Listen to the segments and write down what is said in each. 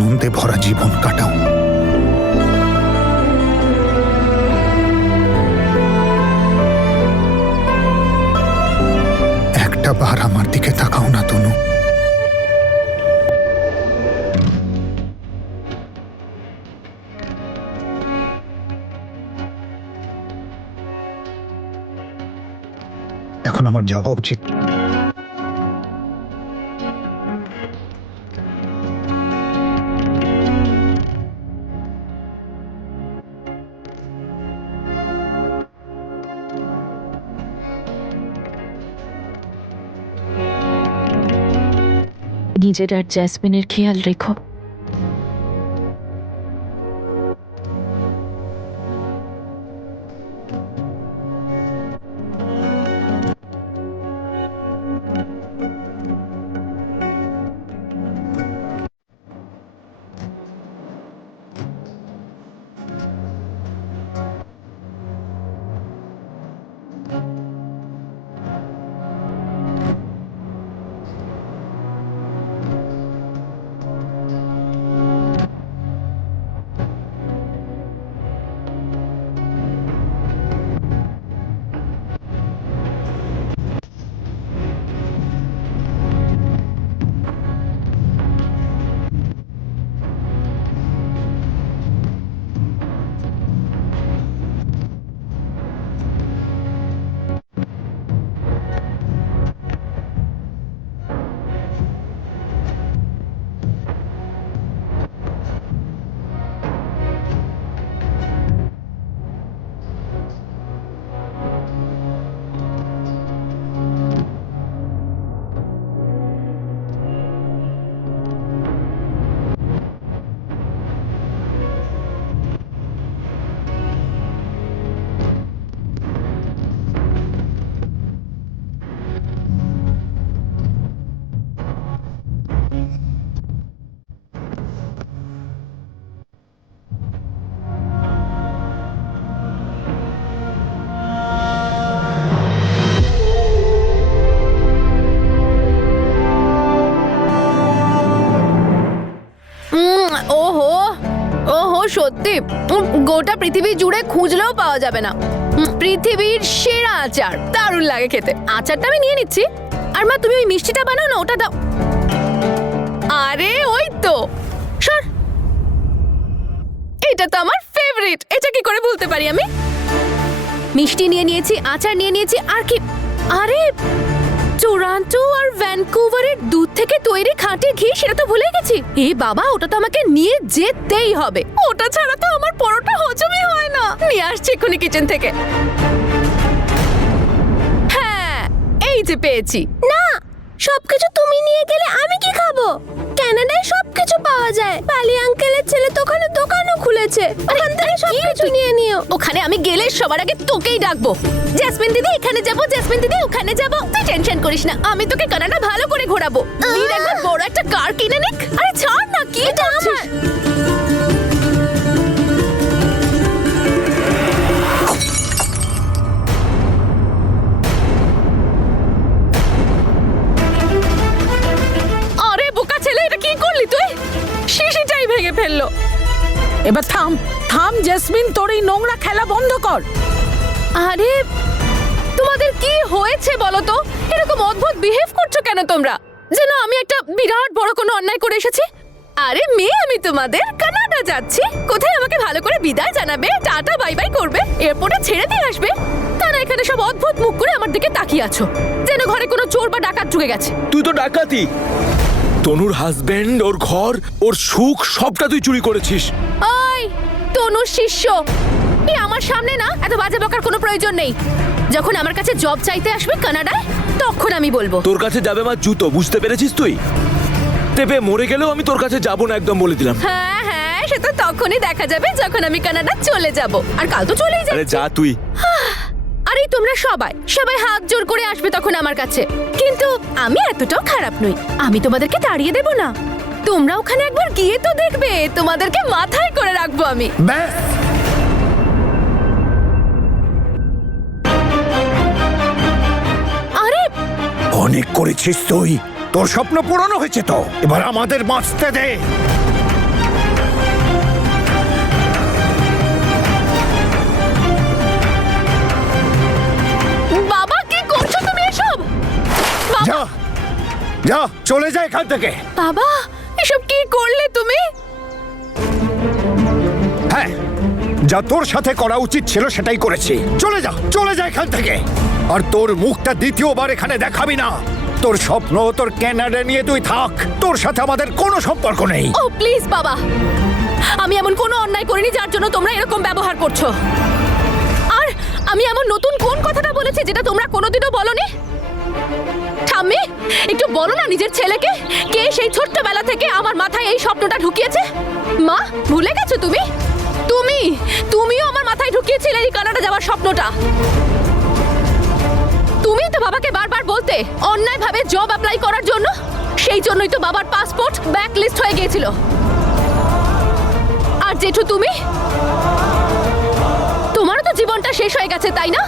আনন্দে ভরা জীবন কাটাও। একটা বার আমার দিকে তাকাও না তনু। এখন আমার যাওয়া উচিত। নিজের আর জ্যাসমিনের খেয়াল রেখো। ওহো ওহো, সত্যি গোটা পৃথিবী জুড়ে খুঁজলেও পাওয়া যাবে না পৃথিবীর সেরা আচার। দারুণ লাগে খেতে। আচারটা আমি নিয়ে নিচ্ছি। আর মা, তুমি ওই মিষ্টিটা বানাও না, ওটা দাও। আরে ওই তো, সর। এটা তো আমার ফেভারিট, এটা কি করে ভুলতে পারি আমি? মিষ্টি নিয়ে নিয়েছি, আচার নিয়ে নিয়েছি, আর কি? আরে টরন্টো আর ভ্যানকুভারের দুধ থেকে তৈরি খাঁটি ঘি, সেটা তো ভুলে গেছি। এ বাবা, ওটা তো আমাকে নিয়ে যেতেই হবে। ওটা ছাড়া তো আমার পরোটা হজমই হয় না। নিয়ে আসছি এক্ষুনি কিচেন থেকে। হ্যাঁ, এই যে পেয়েছি। না, সবকিছু তুমি নিয়ে গেলে আমি কি খাবো? কানাডায় সবকিছু পাওয়া যায়। পালি আঙ্কেলের ছেলে তো ওখানে দোকানও খুলেছে, ওখান থেকে সবকিছু নিয়ে নিও। ওখানে আমি গেলে সবার আগে তোকেই ডাকবো। জেসমিন দিদি এখানে যাবো, জেসমিন দিদি ওখানে যাবো। তুই টেনশন করিস না, আমি তোকে কানাডা ভালো করে ঘোরাবো। তুই একবার বড় একটা কার কিনে নিক। আরে ছাড় না, কি এটা করছিস? আরে বোকা ছেলে, এটা কি করলি তুই? শিশিটাই ভেঙে ফেললো। এবার থাম থাম জেসমিন, তোর এই নোংরা খেলা বন্ধ কর। আরে তোমাদের কি হয়েছে বলো তো? এরকম অদ্ভুত বিহেভ করছো কেন তোমরা? যেন আমি একটা বিরাট বড় কোনো অন্যায় করে এসেছি। আরে মেয়ে, আমি তোমাদের কানাডা যাচ্ছি। কোথায় আমাকে ভালো করে বিদায় জানাবে, টাটা বাই বাই করবে, এয়ারপোর্টে ছেড়ে দিয়ে আসবে। তারা এখানে সব অদ্ভুত মুখ করে আমার দিকে তাকিয়ে আছো, যেন ঘরে কোনো চোর বা ডাকাত ঢুকে গেছে। তুই তো ডাকাতি। তনুর হাজবেন্ড, ওর ঘর, ওর সুখ সবটা তুই চুরি করেছিস। ওই তনুর শিষ্য, এই আমার সামনে না এত বাজে বকার কোনো প্রয়োজন নেই। যখন আমার কাছে জব চাইতে আসবে কানাডায়, তখন আমি বলবো। তোর কাছে যাবে আমার জুতো, বুঝতে পেরেছিস তুই? তেবে মরে গেলেও আমি তোর কাছে যাবো না, একদম বলে দিলাম। হ্যাঁ হ্যাঁ, সেটা তখনই দেখা যাবে যখন আমি কানাডা চলে যাব। আর কাল তো চলেই আরে যাচ্ছি। যা তুই। আরে তোমরা সবাই সবাই হাত জোর করে আসবে তখন আমার কাছে। কিন্তু আমি এতটাও খারাপ নই, আমি তোমাদেরকে তাড়িয়ে দেব না। তোমরা ওখানে একবার গিয়ে তো দেখবে, তোমাদেরকে মাথায় করে রাখবো আমি। ব্যাস, আরে অনেক করেছিস তুই। তোর স্বপ্ন পূরণ হয়েছে তো, এবার আমাদের বাঁচতে দে। চলে যা এখান থেকে। বাবা এসব কি করলে তুমি? হ্যাঁ, যা তোর সাথে করা উচিত ছিল সেটাই করেছি। চলে যা এখান থেকে। আর তোর মুখটা দ্বিতীয়বার এখানে দেখাবি না। তোর স্বপ্ন, তোর কানাডা নিয়ে তুই থাক। তোর সাথে আমাদের কোনো সম্পর্ক নেই। ও প্লিজ বাবা, আমি এমন কোনো অন্যায় করিনি যার জন্য তোমরা এরকম ব্যবহার করছো। আর আমি এমন নতুন কোন কথাটা বলেছি যেটা তোমরা কোনোদিনও বলনি? ঠাম্মি, একটু বলো না নিজের ছেলেকে কে সেই ছোট্টবেলা থেকে আমার মাথায় এই স্বপ্নটা ঢুকিয়েছে। মা, ভুলে গেছো তুমি? তুমিও আমার মাথায় ঢুকিয়েছিলে এই কানাডা যাওয়ার স্বপ্নটা। তুমি তো বাবাকে বারবার বলতে অন্যায়ভাবে জব অ্যাপ্লাই করার জন্য। সেই জন্যই তো বাবার পাসপোর্ট ব্ল্যাকলিস্ট হয়ে গিয়েছিল। আর জেঠু, তোমারও তো জীবনটা শেষ হয়ে গেছে, তাই না?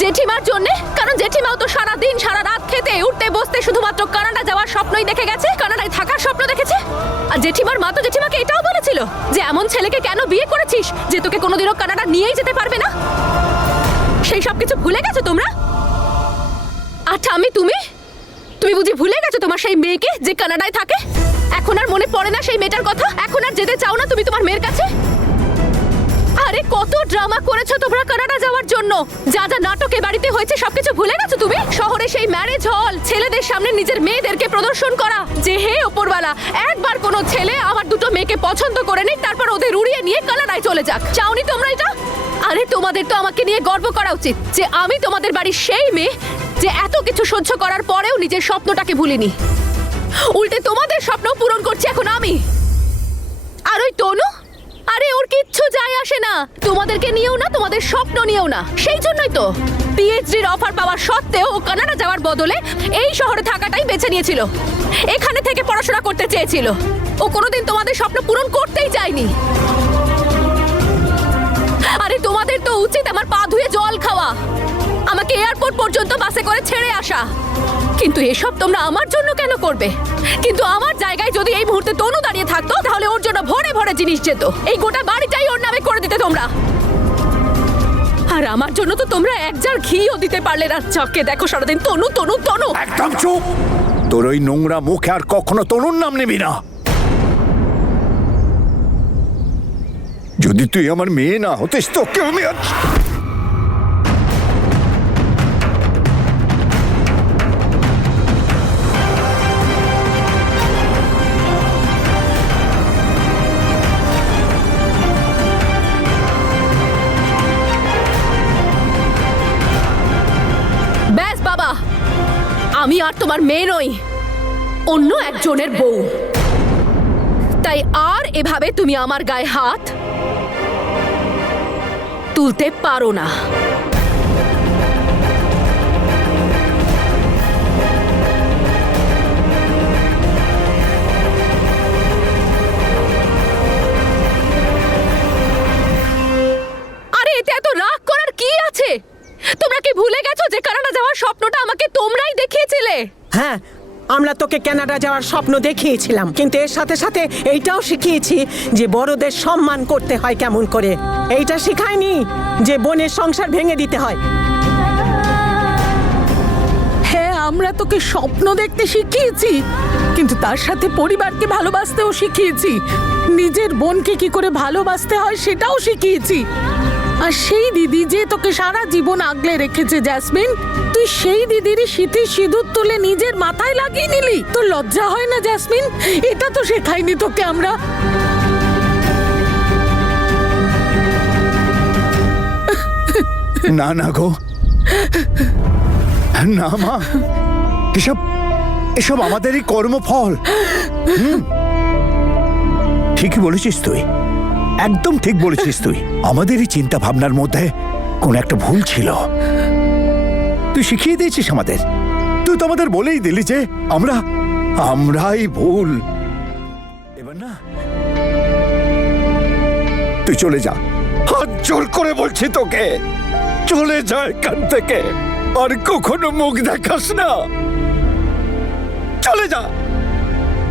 জেঠিমার জন্য। কারণ জেঠিমাও তো সারা দিন সারা রাত খেতে উঠতে বসতে শুধুমাত্র কানাডা যাওয়ার স্বপ্নই দেখে গেছে, কানাডায় থাকার স্বপ্ন দেখেছে। আর জেঠিমার মা তো জেঠিমাকে এটাও বলেছিল যে এমন ছেলেকে কেন বিয়ে করেছিস যে তোকে কোনোদিনও কানাডা নিয়েই যেতে পারবে না। সেই সব কিছু ভুলে গেছো তোমরা? আর ঠাম্মি, তুমি বুঝি ভুলে গেছো তোমার সেই মেয়েকে যে কানাডায় থাকে? এখন আর মনে পড়ে না সেই মেয়েটার কথা? এখন আর যেতে চাও না তুমি তোমার মেয়ের কাছে? আরে কত ড্রামা করেছো তোমরা কানাডা যাওয়ার জন্য। যা যা নাটকে বাড়িতে হয়েছে সবকিছু ভুলে গেছো তুমি? শহরে সেই ম্যারেজ হল, ছেলেদের সামনে নিজের মেয়েদেরকে প্রদর্শন করা যে হে ওপরওয়ালা একবার কোনো ছেলে আমার দুটো মেয়েকে পছন্দ করে নিক, তারপর ওদের উড়িয়ে নিয়ে কানাডায় চলে যাক। চাওনি তোমরা এটা? আরে তোমাদের তো আমাকে নিয়ে গর্ব করা উচিত যে আমি তোমাদের বাড়ির সেই মেয়ে যে এত কিছু সহ্য করার পরেও নিজের স্বপ্নটাকে ভুলিনি। উল্টে তোমাদের স্বপ্ন পূরণ করছি এখন আমি। আর ওই তনু, আরে ওর কিচ্ছু যায় আসে না তোমাদেরকে নিয়েও না, তোমাদের স্বপ্ন নিয়েও না। সেই জন্যই তো পিএইচডির অফার পাওয়ার সত্ত্বেও ও কানাডা যাওয়ার বদলে এই শহরে থাকাটাই বেছে নিয়েছিল। এখানে থেকে পড়াশোনা করতে চেয়েছিল। ও কোনোদিন তোমাদের স্বপ্ন পূরণ করতেই চায়নি। আরে তোমাদের তো উচিত আমার পা ধুয়ে জল খাওয়া, আমাকে এয়ারপোর্ট পর্যন্ত বাসে করে ছেড়ে আসা। কিন্তু এসব তোমরা আমার জন্য কেন করবে? কিন্তু আমার জায়গায় যদি এই মুহূর্তে তনু দাঁড়িয়ে থাকতো তাহলে ওর জন্য ভরে ভরে জিনিস যেত। এই গোটা বাড়িটাই ওর নামে করে দিতে তোমরা। আর আমার জন্য তো তোমরা এক জার ঘিও দিতে পারলে না। চাকে দেখো সারাদিন তনু তনু তনু। একদম চুপ। তোর ওই নোংরা মুখে আর কখনো তনুর নাম নিবি না। যদি তুই আমার মেয়ে না হতিস তোকে আমি ব্যাস বাবা, আমি আর তোমার মেয়ে নই, অন্য একজনের বউ। তাই আর এভাবে তুমি আমার গায়ে হাত তুলতে পারো না। আরে এতে এত রাগ করার কি আছে? তোমরা কি ভুলে গেছো যে কানাডা যাওয়ার স্বপ্নটা আমাকে তোমরাই দেখিয়েছিলে? হ্যাঁ, আমরা তোকে কানাডা যাওয়ার স্বপ্ন দেখিয়েছিলাম, কিন্তু এর সাথে সাথে এইটাও শিখিয়েছি যে বড়দের সম্মান করতে হয় কেমন করে। এইটা শিখায়নি যে বোনের সংসার ভেঙে দিতে হয়। হ্যাঁ, আমরা তোকে স্বপ্ন দেখতে শিখিয়েছি, কিন্তু তার সাথে পরিবারকে ভালোবাসতেও শিখিয়েছি। নিজের বোনকে কি করে ভালোবাসতে হয় সেটাও শিখিয়েছি। আর সেই দিদি যে তোকে সারা জীবন আগলে রেখেছে জ্যাসমিন, তুই সেই দিদিরই সিঁথির সিঁদুর তুলে নিজের মাথায় লাগিয়ে নিলি। তোর লজ্জা হয় না জ্যাসমিন? এটা তো শেখাইনি তোকে আমরা। না না গো, না মা, এসব আমাদেরই কর্মফল। ঠিকই বলেছিস তুই, একদম ঠিক বলেছিস তুই। আমাদেরই চিন্তা ভাবনার মধ্যে কোন একটা ভুল ছিল। তুই শিখিয়ে দিয়েছিস আমাদের। তুই তো আমাদের বলেই দিলি যে আমরাই ভুল। এবার না, তুই চলে যা। হাত জোর করে বলছি তোকে, চলে যা এখান থেকে। আর কখনো মুখ দেখাস না। চলে যা।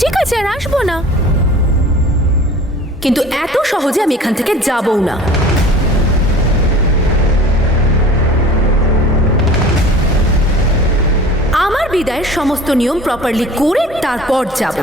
ঠিক আছে, আর আসবো না, কিন্তু এত সহজে আমি এখান থেকে যাবও না। আমার বিদায়ের সমস্ত নিয়ম প্রপারলি করে তারপর যাব।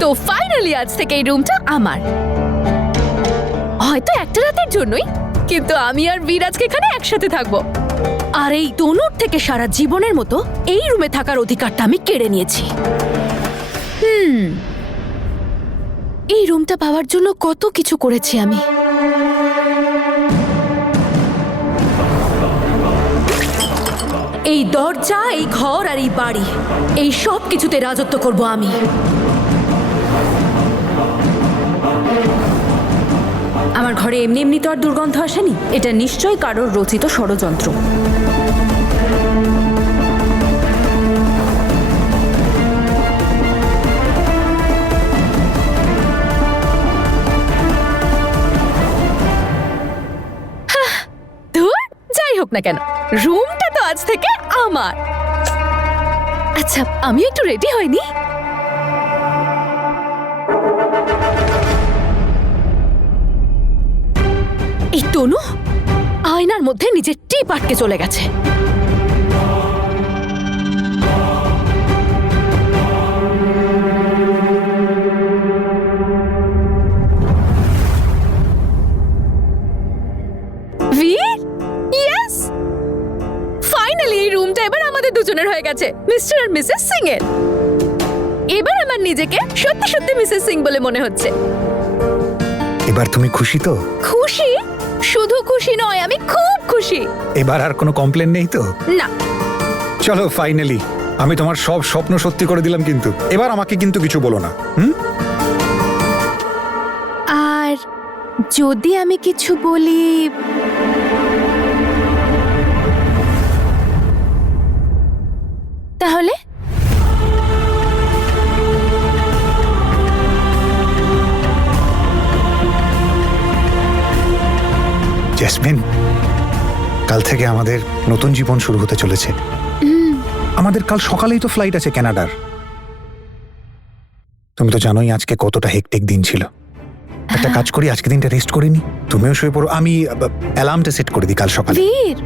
তো ফাইনালি আজ থেকে এই রুমটা আমার। হয়তো একটা রাতের জন্যই, কিন্তু আমি আর বীর আজকে এখানে একসাথে থাকবো। আর এই তনুর থেকে সারা জীবনের মতো এই রুমে থাকার অধিকারটা আমি কেড়ে নিয়েছি। এই রুমটা পাওয়ার জন্য কত কিছু করেছি আমি। এই দরজা, এই ঘর আর এই বাড়ি, এই সব কিছুতে রাজত্ব করব আমি। আমার ঘরে এমনি এমনি তো আর দুর্গন্ধ আসেনি, এটা নিশ্চয়ই কারোর রচিত ষড়যন্ত্র। ধুর, যাই হোক না কেন, রুমটা তো আজ থেকে আমার। আচ্ছা, আমি একটু রেডি হইনি। এই তনু আয়নার মধ্যে নিজের টিপ আটকে চলে গেছে। বীর, ইয়েস, ফাইনালি এই রুমটা এবার আমাদের দুজনের হয়ে গেছে, মিস্টার আর মিসেস সিং এর। এবার আমার নিজেকে সত্যি সত্যি মিসেস সিং বলে মনে হচ্ছে। এবার তুমি খুশি তো? খুশি? শুধু খুশি নয়, আমি খুব খুশি। এবার আর কোনো কমপ্লেন নেই তো? না। চলো, ফাইনালি আমি তোমার সব স্বপ্ন সত্যি করে দিলাম, কিন্তু এবার আমাকে কিন্তু কিছু বলো না। আর যদি আমি কিছু বলি, তাহলে? জেসমিন, কাল থেকে আমাদের নতুন জীবন শুরু হতে চলেছে। আমাদের কাল সকালেই তো ফ্লাইট আছে কানাডার। তুমি তো জানোই আজকে কতটা হেক্টিক দিন ছিল। একটা কাজ করি, আজকে দিনটা রেস্ট করে নি, তুমিও শুয়ে পড়ো, আমি অ্যালার্মটা সেট করে দিই কাল সকালে। বীর,